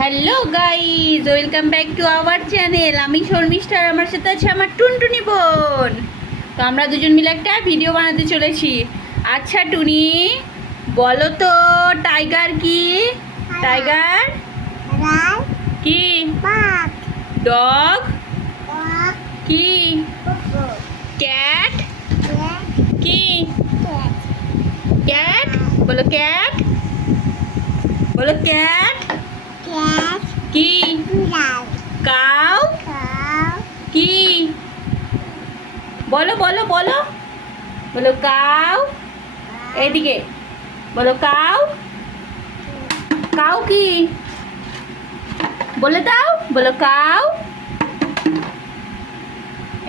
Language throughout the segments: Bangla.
Hello guys welcome back to our channel. আমি শর্মিষ্ঠা আর আমার সাথে আছে আমার টুনটুনি বোন। তো আমরা দুজন মিলে একটা ভিডিও বানাতে চলেছি। আচ্ছা টুনি বলো তো টাইগার কি? টাইগার? রাই কি? ডগ? কি? ক্যাট? কি? ক্যাট? বলো ক্যাট। বলো ক্যাট? কি? কাউ কি? বলো বলো বলো। বলো কাউ এইদিকে বলো কাউ কাউ কি? বলে দাও। বলো কাউ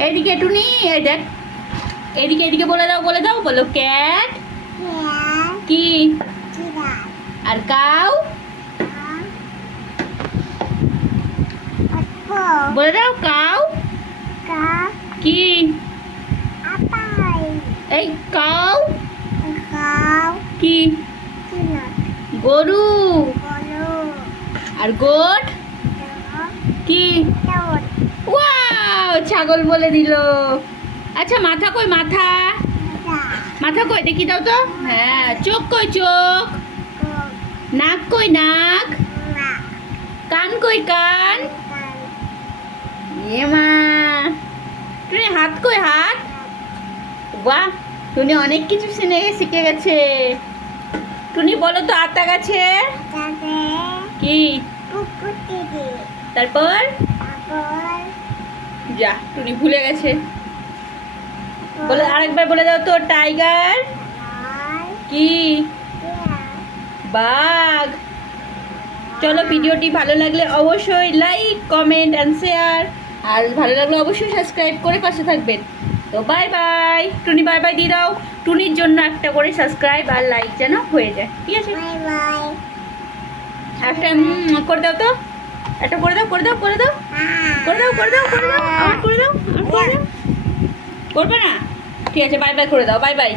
এদিকে টুনি এই দেখ। এইদিকে এইদিকে বলে দাও বলে দাও। বলো ক্যাট। কি? আর কাউ বলে দাও কাউ। কি? এই কাউ। কি? গরু। আর গোট? কি? ওয়াও ছাগল বলে দিল। আচ্ছা মাথা কই মাথা? মাথা। কই দেখি দাও তো। হ্যাঁ চোখ কই চোখ? নাক কই নাক। কান কই কান? এ মা। তুমি হাত কই, হাত? বাহ, টুনি অনেক কিছু শুনে শিখে গেছে। টুনি, বলো তো, আতা গাছে? কি? তারপর? যা, টুনি ভুলে গেছে। বলে, আরেকবার বলে দাও তো, টাইগার? কি? বাঘ। চলো, ভিডিওটি ভালো লাগলে অবশ্যই লাইক, কমেন্ট অ্যান্ড শেয়ার আর ভালো লাগলে অবশ্যই সাবস্ক্রাইব করে পাশে থাকবেন। তো bye bye Tuni bye bye দিয়ে দাও। টুনির জন্য একটা করে সাবস্ক্রাইব আর লাইক যেন হয়ে যায়। ঠিক আছে? একটা করে দাও তো। একটা করে দাও করে দাও করে দাও। করে দাও করে দাও করে দাও। আমার করে দাও করে দাও। করবে না? ঠিক আছে বাই বাই করে দাও। Bye bye